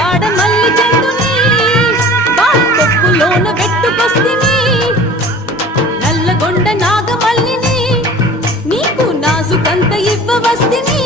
వాడ మల్లి చెండుని బాయి కొప్పులోన పెట్టుకొస్తిని నల్లగొండ నాగమల్లిని నీకు నాజుకంత ఇవ్వవస్తిని